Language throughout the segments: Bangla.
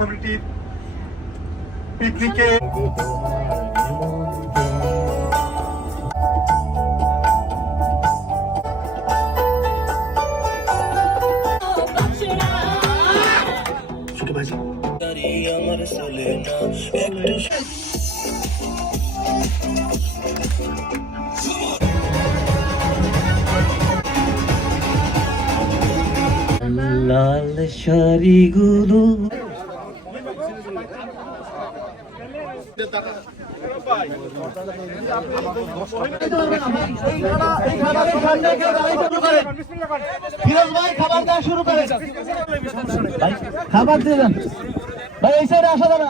কমিটির পিকনিকে আমার চলে না একটু লাল শাড়িগুলো খাবার দিয়ে দেন ভাই, এই সাইডে আসা যাবে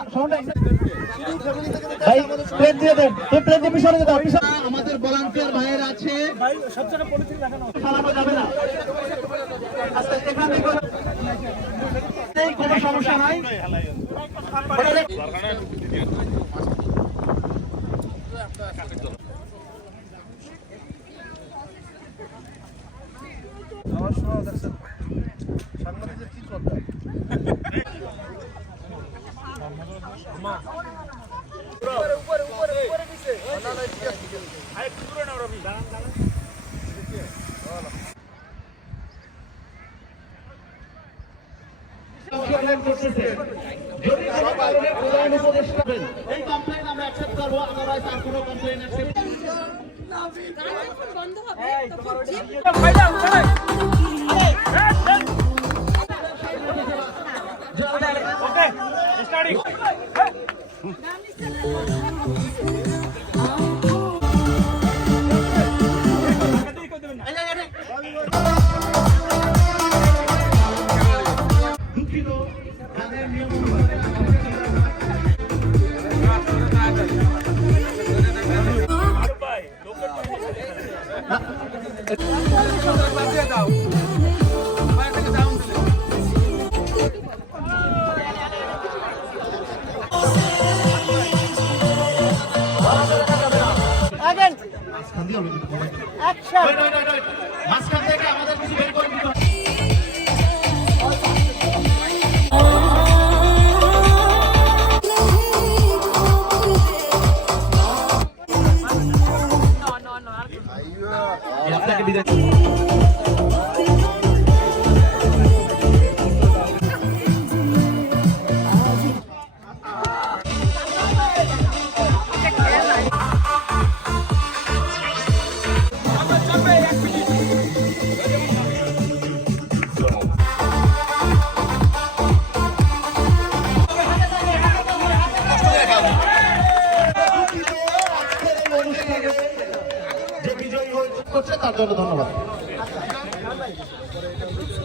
ভাই, প্লেট দিয়ে দেন, প্লেট দিয়ে পিছনে দেন। আমাদের ভলান্টিয়ার ভাইয়েরা আছে, যাবে না, কোনো সমস্যা নাই। যদি কোনো কারণে প্রধান উপদেশ করবেন, এই কমপ্লেইন আমরা অ্যাকসেপ্ট করবো, আদারওয়াইজ আর কোনো কমপ্লেইন অ্যাকসেপ্ট বন্ধ হবে। ওকে স্টার্টিং মাঝখান থেকে আমাদের কিছু বের করে দিতে হবে। আপনাকে বিদায় তার জন্য ধন্যবাদ।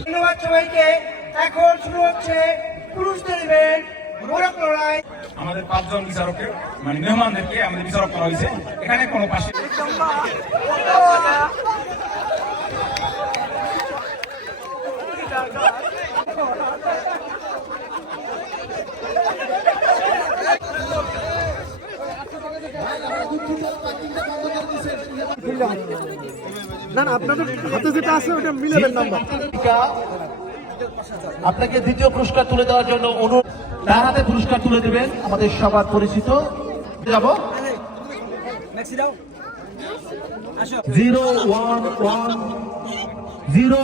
ধন্যবাদ সবাইকে। এখন শুরু হচ্ছে পুরুষদের ইভেন্ট মোরক লড়াই। আমাদের 5 জন বিচারককে মানে মেহমানদেরকে আমাদের বিচারক করা হয়েছে। এখানে কোনো পাশে না না, আপনাদের হাতে যেটা আছে ওটা মিলাবেন নাম্বার। আপনাকে দ্বিতীয় পুরস্কার তুলে দেওয়ার জন্য অনুরোধ, তার হাতে পুরস্কার তুলে দেবেন আমাদের সবার পরিচিত যাব 0110 না